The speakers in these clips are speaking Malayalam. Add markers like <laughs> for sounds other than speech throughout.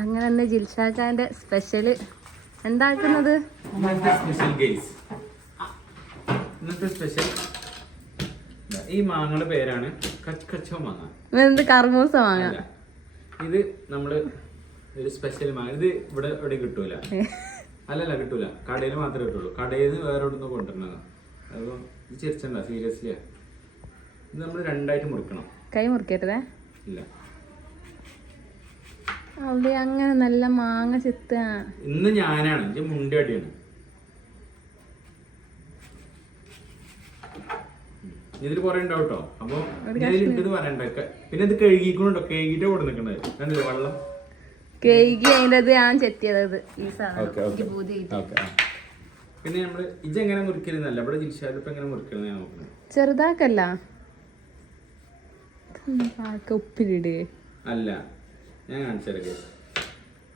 അങ്ങനെ ഇന്ന് ജിൽഷാഖാന്റെ സ്പെഷ്യൽ എന്താക്കുന്നത് ഇന്നത്തെ സ്പെഷ്യൽ ഈ മാങ്ങയുടെ പേരാണ് കച്ചോ മാങ്ങ. എന്ത് കർമൂസ മാങ്ങ? ഇത് നമ്മൾ ഒരു സ്പെഷ്യൽ മാങ്ങ. ഇത് ഇവിടെ ഇവിടെ കിട്ടൂല. അല്ലല്ല കിട്ടൂല. കടയിൽ മാത്രമേ കിട്ടുള്ളൂ. കടയിൽ നിന്ന് വേറെ എവിടെ നിന്ന് കൊണ്ടുവരണതാണ് അപ്പോൾ ഇത് ചിരിച്ചണ്ട സീരിയസ്ലിയാ ഇത് നമ്മൾ രണ്ടായിട്ട് മുറിക്കണം. കൈ മുറിക്കരുതേ? ഇല്ല. അവിടെ അങ്ങനെ നല്ല മാങ്ങ ചെത്ത ഇന്ന് ഞാനാണ് എനിക്ക് മുണ്ടി അടിയാണ് ഇതിൽ കുറെ ഉണ്ടാവും കേട്ടോ അപ്പൊ ഇതിലുണ്ടെന്ന് പറയണ്ട. പിന്നെ ഇത് കഴുകിക്കൊണ്ടോ കഴുകിട്ട് കൂടെ നിക്കണത്. കണ്ടില്ലേ വെള്ളം? കഴുകി അതിന്റെ ഞാൻ ചെത്തിയത് ഈ സാധനം. പിന്നെ നമ്മൾ ഇജ് എങ്ങനെ മുറിക്കരുന്നല്ല ഇവിടെ ജിൽഷാദിപ്പ് എങ്ങനെ മുറിക്കരുന്ന ഞാൻ നോക്കുന്നത് ചെറുതാക്കല്ല. ഉപ്പിലിട്. അല്ല. ഞാൻ കാണിച്ചു തരാം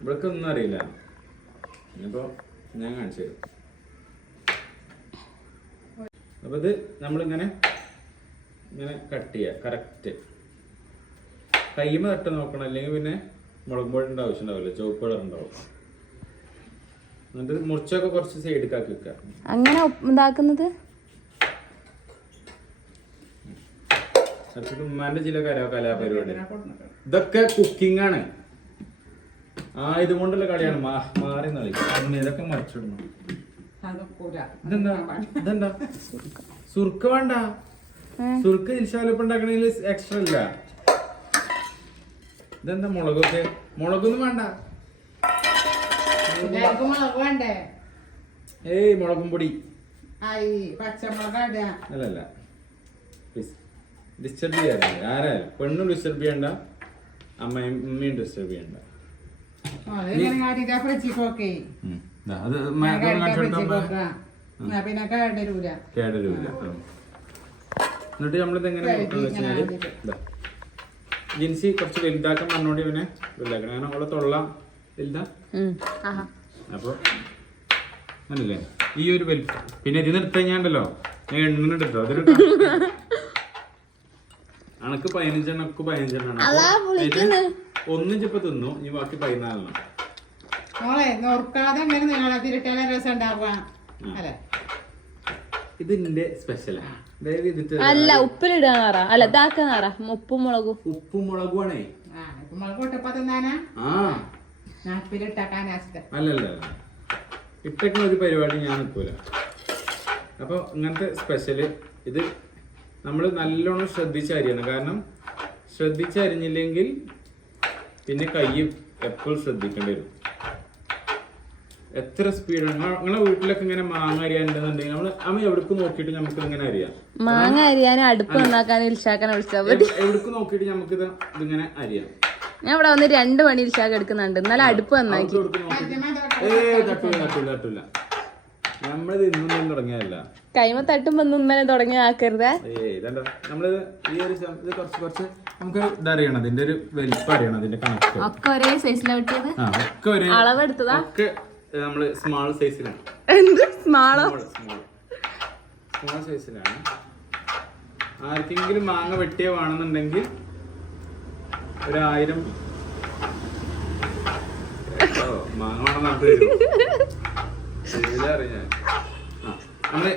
ഇവിടൊക്കെ ഒന്നും അറിയില്ല. അപ്പൊ ഞാൻ കാണിച്ചു തരും. അപ്പൊ ഇത് നമ്മളിങ്ങനെ ഇങ്ങനെ കട്ട് ചെയ്യുക കറക്റ്റ് കൈമ തട്ട് നോക്കണം. അല്ലെങ്കിൽ പിന്നെ മുളക് പൊടിന്റെ ആവശ്യം ഉണ്ടാവില്ല ചുവപ്പ് കളർ ഉണ്ടാവും. എന്നിട്ട് മുറിച്ചൊക്കെ കുറച്ച് സൈഡിക്കാക്കി വെക്കുക അങ്ങനെ ഇതാക്കുന്നത്? ഉമ്മാന്റെ ചില കലാ കലാപരിപാടി. ഇതൊക്കെ കുക്കിംഗ് ആണ്. ആ ഇതുകൊണ്ടുള്ള കളിയാണ് മാറി കളി. ഇതൊക്കെ മറിച്ചിടണം. ഇതെന്താ? ഇതെന്താ? സുർക്ക വേണ്ട. സുർക്ക ഇൽശാലിപ്പ് ഉണ്ടാക്കണതിൽ എക്സ്ട്രാ ഇല്ല. ഇതെന്താ മുളകൊക്കെ? മുളകൊന്നും വേണ്ട. എല്ലാവർക്കും മുളക് വേണ്ടേ? ഏയ് മുളകും പൊടി. അല്ലല്ല. ഡിസ്റ്റർബ് ചെയ്യാറില്ല. ആരായാലും. പെണ്ണും ഡിസ്റ്റർബ് ചെയ്യണ്ട. അമ്മയും അമ്മയും ഡിസ്റ്റർബ് ചെയ്യണ്ട. അത് കേടരൂല. എന്നിട്ട് നമ്മളിത് എങ്ങനെ വെച്ചാൽ ജിൻസി കുറച്ച് വലുതാക്കാൻ പറഞ്ഞോണ്ട് ഇവനെ വലുതാക്കണം. കാരണം അവളെ തൊള്ള. വലുതാ? ആഹാ. അപ്പൊ ഈ ഒരു വലിപ്പം പിന്നെ ഇതിന് എടുത്ത് കഴിഞ്ഞാണ്ടല്ലോ? ഞാൻ എണ്ണെണ്ണം എടുത്തോ <laughs> അതിന് അണക്ക് പതിനഞ്ചെണ്ണം ഒക്കെ പതിനഞ്ചെണ്ണം ഒന്നും ചിപ്പ തിന്നു ഇനി ബാക്കി പതിനാലെണ്ണം. മോളെ നോർക്കാതെ അങ്ങനെ നീളത്തിലിട്ടാലേ രസം ഉണ്ടാവുക. അല്ലെ? ഇതിന്റെ സ്പെഷ്യലാണ് അല്ല ഉപ്പിലിടാറ അല്ല ഇതാക്കാറ ഉപ്പും മുളകും. ഉപ്പും മുളകും ആ ഇപ്പൊ മുളക് കൊട്ടപ്പോ തിന്നാനാ? ആ. നാപ്പിലിട്ടാക്കാനാ ഇഷ്ടം അല്ലല്ല ഇട്ടൊക്കെ ഒരു പരിപാടി ഞാൻ നിൽക്കൂല അപ്പൊ ഇങ്ങനത്തെ സ്പെഷ്യൽ ഇത് നമ്മൾ നല്ലോണം ശ്രദ്ധിച്ച് അരിയണം. കാരണം ശ്രദ്ധിച്ച് അരിഞ്ഞില്ലെങ്കിൽ പിന്നെ കൈ എപ്പോഴും ശ്രദ്ധിക്കേണ്ടി വരും? എത്ര സ്പീഡാണ് നിങ്ങളെ വീട്ടിലൊക്കെ ഇങ്ങനെ മാങ്ങ അരിയാനുണ്ടെന്നുണ്ടെങ്കിൽ നമ്മൾ അമ്മ എവിടേക്ക് നോക്കിയിട്ട് നമുക്ക് ഇങ്ങനെ അറിയാം മാങ്ങ അരിയാനും അടുപ്പ് നന്നാക്കാൻ ഇൽഷാക്കാൻ വിളിച്ചാൽ എവിടേക്ക് നോക്കിയിട്ട് നമുക്ക് ഇത് ഇതിങ്ങനെ അറിയാം ഞാൻ ഇവിടെ വന്ന് രണ്ട് മണി ഇൽഷാക്ക് എടുക്കുന്നുണ്ട്. എന്നാലും അടുപ്പ് നന്നാക്കി. തട്ടില്ല തട്ടില്ല ഏയ് തട്ടൂല തട്ടൂല തട്ടൂല നമ്മളിത് ഇന്നും തുടങ്ങിയതല്ല. കൈമ തട്ടുമ്പോ ഒന്നും ഇന്നലെ തുടങ്ങി ആക്കരുത്. നമ്മൾ ഈ ഒരു ഇത് കുറച്ച് കുറച്ച് നമുക്ക് ഇതറിയണം അതിന്റെ ഒരു വലിപ്പം അറിയണം അതിന്റെ കണക്ക്. ഒക്കെ ഒരേ സൈസിലാണ് കിട്ടിയത് ഒക്കെ ഒരു അളവെടുത്തതാ? ഒക്കെ നമ്മൾ സ്മാൾ സൈസിലാണ് എന്ത്? സ്മാളോ സ്മാൾ സ്മാൾ സൈസിലാണ് ആർക്കെങ്കിലും മാങ്ങ വെട്ടിയ വേണമെന്നുണ്ടെങ്കിൽ ഒരു ആയിരം ഓ, മാങ്ങ വേണം നാട്ടിൽ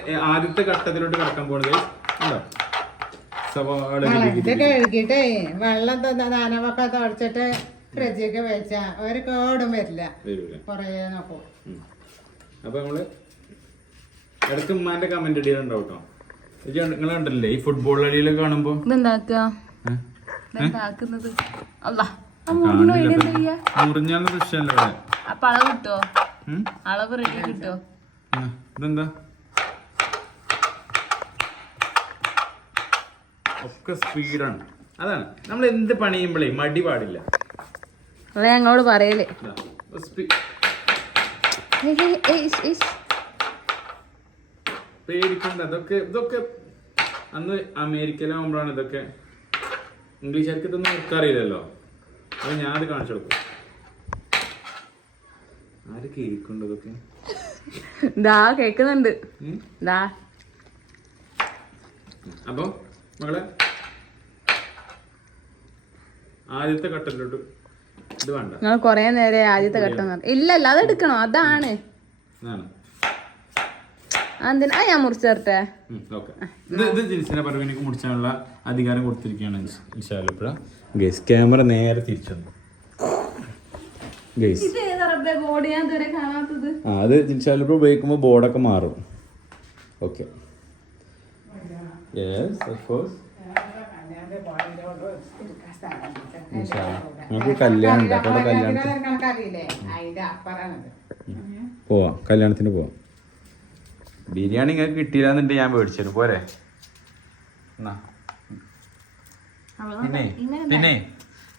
ഏ, ആദ്യത്തെ ഘട്ടത്തിലോട്ട് കടക്കാൻ പോണത് ഉണ്ടോ സവാള കഴുകിട്ടേ വെള്ളം തന്ന നനവൊക്കെ തുടച്ചിട്ട് ഫ്രിഡ്ജിലേക്ക് വെച്ചാ ഒരു കേടും വരില്ല. വരൂല? കൊറേ നോക്കും. അപ്പൊ നമ്മൾ ഇടയ്ക്ക് ഉമ്മാന്റെ കമന്റ് അടിയിലുണ്ടാവും കേട്ടോ നിങ്ങൾ കണ്ടില്ലേ ഈ ഫുട്ബോൾ അടിയിലൊക്കെ കാണുമ്പോ? മുറിഞ്ഞാൽ പ്രശ്നമല്ല അപ്പൊ അളവ് കിട്ടോ? ഉം? അളവ് റെഡി കിട്ടോ? ഇതെന്താ? ഒക്കെ സ്പീഡാണ് അതാണ്. നമ്മൾ എന്ത് പണി ചെയ്യുമ്പോഴേ മടി പാടില്ല. അതെ ഞങ്ങളോട് പറയലേ. പേടിക്കണ്ട ഇതൊക്കെ ഇതൊക്കെ അന്ന് അമേരിക്കയിലാവുമ്പോഴാണ് ഇതൊക്കെ. ഇംഗ്ലീഷുകാർക്ക് ഇതൊന്നും അറിയില്ലല്ലോ. അപ്പൊ ഞാനത് അത് കാണിച്ചു കൊടുക്കും. ആര് കേൾക്കുന്നുണ്ട് ഇതൊക്കെ? ദാ കേക്കുന്നുണ്ട്. ദാ. അപ്പൊ മകളെ ആദ്യത്തെ ഘട്ടത്തിലോട്ട് ഇത് വേണ്ട. നിങ്ങൾ കൊറേ നേരെ ആദ്യത്തെ ഘട്ടം ഇല്ലല്ല അത് എടുക്കണോ? അതാണ്. എന്തിനാ? ആ ഞാൻ മുറിച്ചു തരട്ടെ ഇത് ജിൻസിനെ മുടിച്ചാനുള്ള അധികാരം കൊടുത്തിരിക്കുകയാണ് ഗേസ് ക്യാമറ നേരെ തിരിച്ചു വന്നു ഗേസ് ഇത് ഏതാ റബ്ബേ ബോഡി ഞാൻ ഇതുവരെ കാണാത്തത് ആ അത് ചിലപ്പോൾ ഉപയോഗിക്കുമ്പോൾ ബോർഡൊക്കെ മാറും. ഓക്കെ. നമുക്ക് കല്യാണം പോവാം. കല്യാണത്തിന് പോവാം. ബിരിയാണി ഇങ്ങനെ കിട്ടിയില്ലാന്നുണ്ടെങ്കിൽ ഞാൻ മേടിച്ചു പോരെ. പിന്നെ.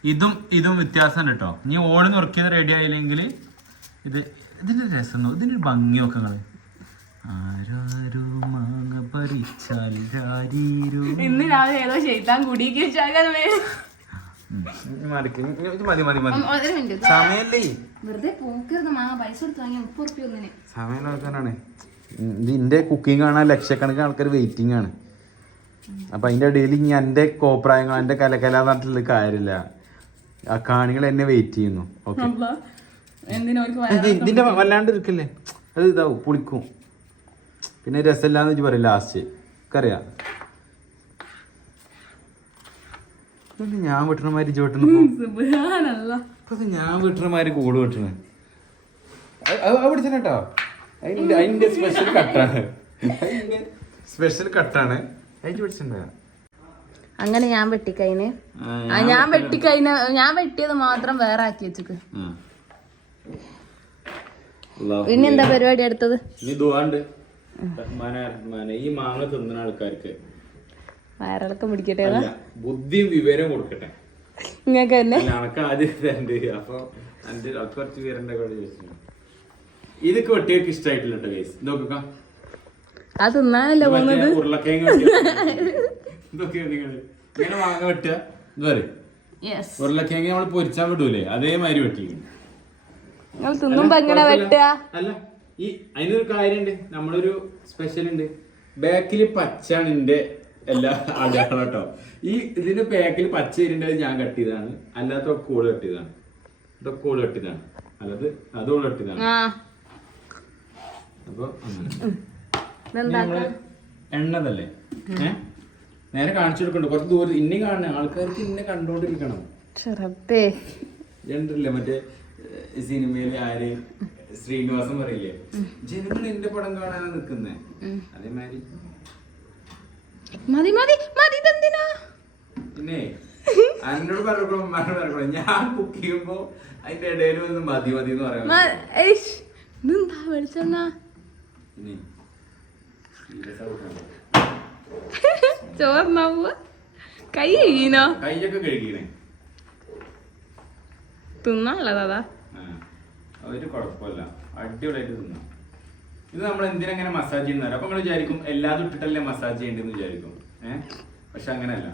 ഇതും ഇതും വ്യത്യാസമുണ്ട് കേട്ടോ. ഇനി ഓട് നുറുക്കിയത് റെഡി ആയില്ലെങ്കിൽ ഇത് ഇതിന്റെ രസം ഇതിന്റെ ഭംഗി നോക്കുന്നത് നിങ്ങൾ ആരാരോ മാങ്ങ പറിച്ചാൽ രാരീരോ. ഇന്ന് രാവിലെ ഏതോ ചെയ്താൻ കുടിക്ക് ഇതിന്റെ കുക്കിംഗ് കാണാൻ ലക്ഷക്കണക്കിന് ആൾക്കാർ വെയിറ്റിംഗ് ആണ്. അപ്പൊ അതിന്റെ ഇടയിൽ ഇനി എന്റെ കോപ്രായങ്ങൾ എന്റെ കലകല പറഞ്ഞിട്ടുള്ള കാര്യമില്ല. കാണികൾ എന്നെ വെയിറ്റ് ചെയ്യുന്നു. ഓക്കെ ഇതിന്റെ വല്ലാണ്ട് ഇരിക്കല്ലേ? അത് ഇതാവും പുളിക്കും. പിന്നെ രസമില്ലാന്ന് വെച്ച് പറയും ലാസ്റ്റ് അറിയാം ഞാൻ വെട്ടണ മാതിരി ചോട്ടണ സുബാനല്ല. ഇപ്പൊ ഞാൻ വെട്ടണ മാതിരി കൂട് വെട്ടണ. പിടിച്ചോ കേട്ടോ അതിന്റെ സ്പെഷ്യൽ കട്ടാണ് സ്പെഷ്യൽ കട്ടാണ് അതിന് പിടിച്ചിട്ടുണ്ടാ അങ്ങനെ ഞാൻ വെട്ടിക്കൈന് ഞാൻ വെട്ടിക്കൈന് ഞാൻ വെട്ടിയത് മാത്രം വേറെ ആക്കി വെച്ചക്ക്. ഇനി എന്താ പരിപാടി അടുത്തത്? ഈ മാങ്ങ തിന്നുന്ന ആൾക്കാർക്ക്. വയറിളക്കം പിടിക്കട്ടെ ബുദ്ധി ബുദ്ധിയും വിവരം കൊടുക്കട്ടെ. നിങ്ങൾക്ക് തന്നെ? ഇതൊക്കെ വെട്ടിയൊക്കെ ഇഷ്ടമായിട്ടില്ല കേട്ടോ ഗൈസ് നോക്കുക അത് തിന്നാനല്ലേ പോകുന്നത് ഉരുളക്കിഴങ്ങ് വെട്ടിയ- നിങ്ങൾ ഇങ്ങനെ മാങ്ങ വെട്ടുക ഇത് പറയും. ഉരുളക്കിഴങ്ങ് നമ്മൾ പൊരിച്ചാൻ വിടൂലേ? അതേമാതിരി വെട്ടി നിങ്ങൾ തിന്നുമ്പോ എങ്ങനെ വെട്ടുക? അല്ല ഈ അതിനൊരു കാര്യമുണ്ട് നമ്മളൊരു സ്പെഷ്യൽ ഉണ്ട്. ബാക്കിൽ പച്ചയാണ് എന്റെ എല്ലാ അടയാളം കേട്ടോ. ഈ ഇതിന്റെ ബാക്കിൽ പച്ച ഇരുണ്ടത് ഞാൻ കട്ടിയതാണ് അല്ലാത്ത ഒക്കെ ഓൾ കട്ട് ചെയ്തതാണ് ഇതൊക്കെ ഓൾ കട്ട് അല്ലാതെ അത് ഓൾ ആ. അപ്പൊ എണ്ണതല്ലേ? ഏ? നേരെ കാണിച്ചു കൊടുക്കണ്ട? കുറച്ച് ദൂരം ഇന്നെ കാണുന്ന. ആൾക്കാർക്ക് ഇന്നെ കണ്ടോണ്ടിരിക്കണം. ചെറുപ്പേ. രണ്ടില്ലേ മറ്റേ സിനിമയിലെ സിനിമയിൽ ആര്? ശ്രീനിവാസൻ പറയില്ലേ? ജനങ്ങൾ എന്റെ പടം കാണാനാ നിക്കുന്നേ. അതേമാതിരി. മതി മതി മതി ഇതെന്തിനാ? പിന്നെ എന്നോട് പറഞ്ഞോ ഉമ്മാനോട് പറഞ്ഞോ ഞാൻ കുക്ക് ചെയ്യുമ്പോ അതിന്റെ ഇടയിൽ വന്ന് മതി മതി എന്ന് പറയാം വെളിച്ചെണ്ണ <laughs> പോവാ? കൈ കഴിയനോ കൈയൊക്കെ കഴുകിണേ തിന്നാനുള്ളതാ ആ അതൊരു കുഴപ്പമില്ല. അടിപൊളിയായിട്ട് തിന്നാം. ഇത് നമ്മൾ എന്തിനങ്ങനെ മസാജ് ചെയ്യുന്നവരും അപ്പൊ നിങ്ങൾ വിചാരിക്കും എല്ലാതും ഇട്ടിട്ടല്ലേ മസാജ് ചെയ്യേണ്ടതെന്ന് വിചാരിക്കും. ഏഹ് പക്ഷെ അങ്ങനെയല്ല.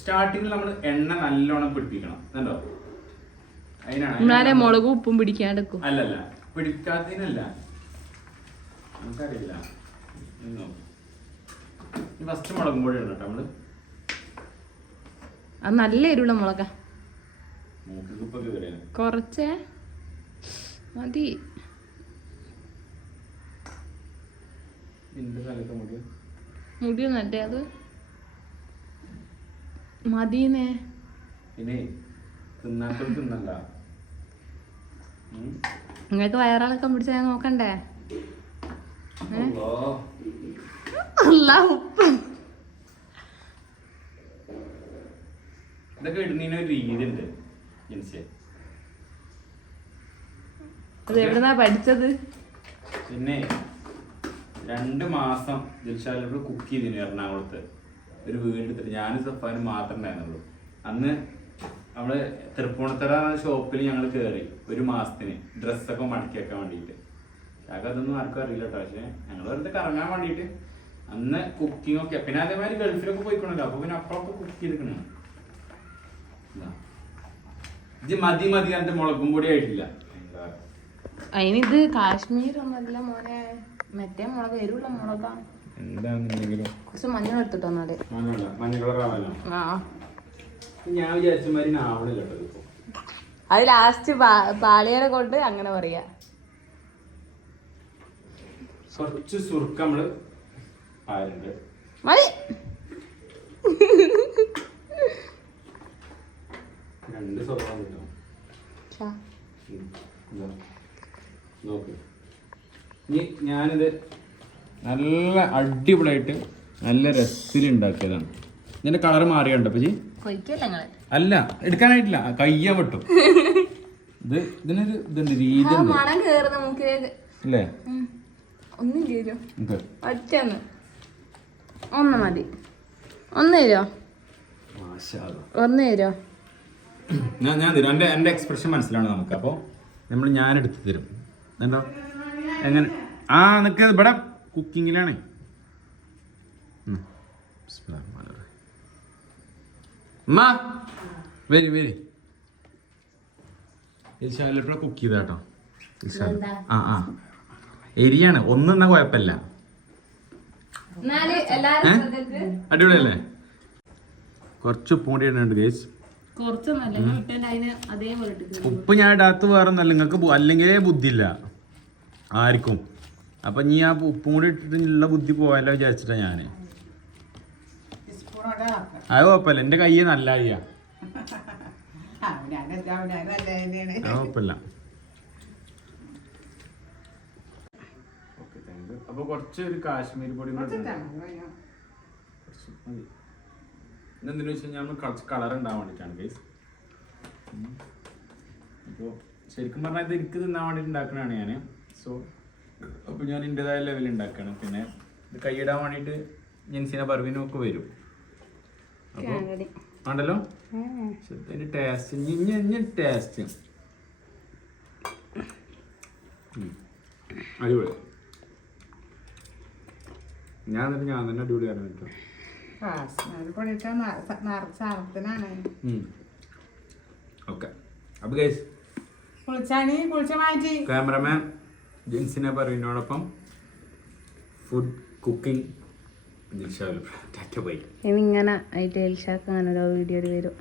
സ്റ്റാർട്ടിങ്ങിൽ നമ്മൾ എണ്ണ നല്ലോണം പിടിപ്പിക്കണം. കണ്ടോ? അതിനാണ് മുളകും ഉപ്പും പിടിക്കാണ്ടെക്കും അല്ലല്ല. പിടിക്കാത്തതിനല്ല. നമുക്കറിയില്ല. ഫസ്റ്റ് മുളകും പൊടി ഉണ്ട് നമ്മൾ. അത് നല്ല എരിവുള്ള മുളക. കൊറച്ചേ മതി. മുടിയൊന്നല്ലേ അത്? മതിന്നേ. പിന്നെ. നിങ്ങൾക്ക് വയറിളക്കം പിടിച്ചാ നോക്കണ്ടേ. അല്ല ഉപ്പ് ഇതൊക്കെ ഇടുന്നതിന് ഒരു രീതി ഉണ്ട് ജിൻസെ അത് എവിടുന്നാ പഠിച്ചത്? പിന്നെ രണ്ട് മാസം ദിൽഷാലോട് കുക്ക് ചെയ്തിരുന്നു എറണാകുളത്ത്. ഒരു വീട് എടുത്തിട്ട് ഞാനും സഫാനും മാത്രം ഉണ്ടായിരുന്നുള്ളൂ. അന്ന് നമ്മൾ തൃപ്പൂണിത്തറ ഷോപ്പിൽ ഞങ്ങൾ കേറി ഒരു മാസത്തിന് ഡ്രസ്സൊക്കെ മടക്കി വെക്കാൻ വേണ്ടിയിട്ട്. ഞങ്ങൾക്ക് അതൊന്നും ആർക്കും അറിയില്ല കേട്ടോ പക്ഷെ ഞങ്ങൾ വെറുതെ കറങ്ങാൻ വേണ്ടിയിട്ട് അന്ന് കുക്കിംഗ് ഒക്കെ പിന്നെ അതേമാതിരി ഗൾഫിലൊക്കെ പോയിക്കണല്ലോ അപ്പൊ പിന്നെ അപ്പഴൊക്കെ കുക്ക് ചെയ്തിരിക്കണ ഇത്. മതി മതി എന്റെ മുളകും പൊടി ആയിട്ടില്ല. അതിനിത് കാശ്മീർ ഒന്നല്ല മോനെ മറ്റേ മുളക് എരിവുള്ള മുളകാണ് എന്താണെന്നുണ്ടെങ്കിലും. കുറച്ച് മഞ്ഞൾ എടുത്തിട്ട് വന്നാൽ മഞ്ഞ കളർ കളറാവല്ലോ ആ. ഞാൻ വിചാരിച്ച മാതിരി ആവണില്ല കേട്ടോ അത് ലാസ്റ്റ് പാളിയനെ കൊണ്ട് അങ്ങനെ പറയാ. കുറച്ച് സുർക്ക നമ്മൾ പാലുണ്ട് മതി. രണ്ട് സ്വഭാവം കിട്ടും. നോക്ക്. ഇനി ഞാനിത് നല്ല അടിപൊളിയായിട്ട് നല്ല രസത്തിൽ ഉണ്ടാക്കിയതാണ്. ഇതിന്റെ കളർ മാറിയുണ്ടോ പച്ചി അല്ല എടുക്കാനായിട്ടില്ല. കയ്യാൻ വിട്ടു. ഇത് ഇതിനൊരു ഇതുണ്ട് രീതി അല്ലേ ഒന്നും ചെയ്തു ഒന്ന് മതി. ഒന്ന് തരോ. ഒന്ന് തരോ ഞാൻ ഞാൻ തരും. എന്റെ എന്റെ എക്സ്പ്രഷൻ മനസ്സിലാണ് നമുക്ക്. അപ്പോൾ നമ്മൾ ഞാൻ എടുത്ത് തരും. എന്താ എങ്ങനെ? ആ നിനക്ക് ഇവിടെ കുക്കിങ്ങിലാണ് വരി വരി. ഇൽഷാലിപ്പഴ കുക്ക് ചെയ്താട്ടോ ഇൽഷാൽ എന്താ? ആ ആ. എരിയാണ്. ഒന്നും എന്നാ കുഴപ്പമില്ല. അടിപൊളിയല്ലേ? കുറച്ച് ഉപ്പും കൂടി ഇടുന്നുണ്ട് ഗേസ് ഉപ്പ് ഞാൻ ഇടാത്ത വേറെ ഒന്നല്ല നിങ്ങൾക്ക് അല്ലെങ്കിലേ ബുദ്ധിയില്ല. ആർക്കും. അപ്പൊ നീ ആ ഉപ്പും കൂടി ഇട്ടിട്ടുള്ള ബുദ്ധി പോവാല്ലോ വിചാരിച്ചിട്ടാ ഞാൻ. അത് കുഴപ്പമില്ല എന്റെ കയ്യെ നല്ല കയ്യാ കുഴപ്പമില്ല. അപ്പൊ കുറച്ച് ഒരു കാശ്മീരി പൊടി ഞാൻ കുറച്ച് കളർ ഉണ്ടാവാൻ വേണ്ടിയിട്ടാണ് ഗൈസ് അപ്പോൾ ശരിക്കും പറഞ്ഞാൽ ഇത് എനിക്ക് തിന്നാൻ വേണ്ടിയിട്ട് ഉണ്ടാക്കണതാണ് ഞാൻ സോ അപ്പോൾ ഞാൻ എന്റെതായ ലെവലിൽ ഉണ്ടാക്കണം. പിന്നെ ഇത് കൈയിടാൻ വേണ്ടിയിട്ട് ജെൻസിനെ പർവിനും ഒക്കെ വരും. അപ്പോൾ ആണ്ടല്ലോ ടേസ്റ്റ് ടേസ്റ്റ് അടിപൊളി. ഞാൻ എന്നിട്ട് ഞാൻ തന്നെ അടിപൊളിയാണ് കേട്ടോ ഓക്കെ. ഗൈസ് മാറ്റി. ക്യാമറമാൻ ജിൻസിനെ പറയുന്നതോടൊപ്പം ഫുഡ് കുക്കിംഗ് ഇങ്ങനെ ആയിട്ട് എൽഷാക്ക് അങ്ങനെ ഓരോ വീഡിയോ വരും.